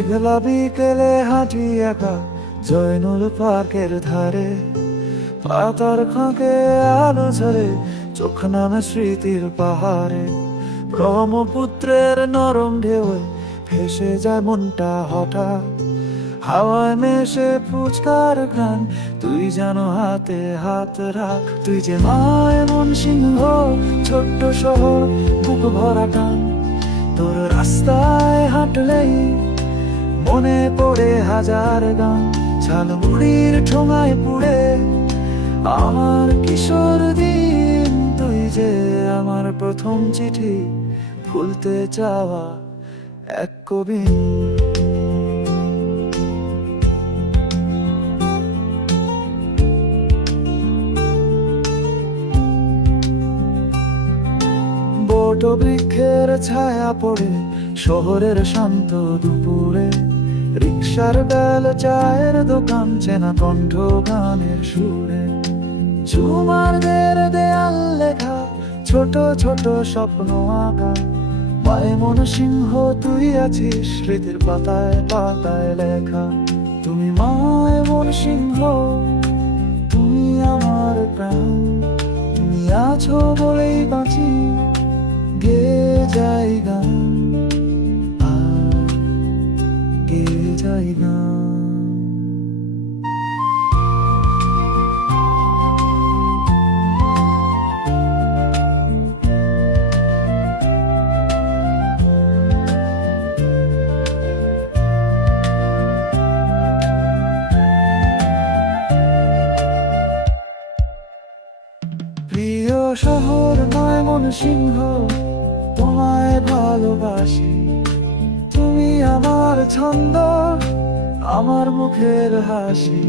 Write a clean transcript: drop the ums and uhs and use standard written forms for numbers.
মেঘলা বিকেলে হাঁটি একা জয়নুল পার্কের ধারে, পাতার ফাঁকে আলো ঝরে চোখ নামে স্মৃতির পাহাড়ে। ব্রহ্মপুত্রের নরম ঢেউয়ে ভেসে যায় মনটা হঠাৎ, হাওয়ায় মেশে ফুচকার ঘ্রাণ, তুই যেন হাতে হাত রাখ। তুই যে মায় মন সিংহ, ছোট্ট শহর বুক ভরা টান, তোর রাস্তায় হাঁটলেই মনে পড়ে হাজার গান। ঝালমুড়ির ঠোঙায় পুড়ে আমার কিশোর দিন, তুই যে আমার প্রথম চিঠি ভুলতে চাওয়া এক কবি। বট বৃক্ষের ছায়া পড়ে শহরের শান্ত দুপুরে, রিক্সার বেল চায়ের দোকান চেনা কণ্ঠ গানের সুরে। ঝুমারদের দেয়াল লেখা ছোট ছোট স্বপ্ন আঁকা, মায় মন সিংহ তুই আছিস স্মৃতির পাতায় পাতায় লেখা। তুমি মায় মন সিংহ, তুমি আমার প্রাণ, তুমি আছো বলেই বাঁচি, গে যাই গান আর গে যাই গান। প্রিয় শহর নয় মন সিংহ, তোমায় ভালোবাসি, তুমি আমার ছন্দ, আমার মুখের হাসি।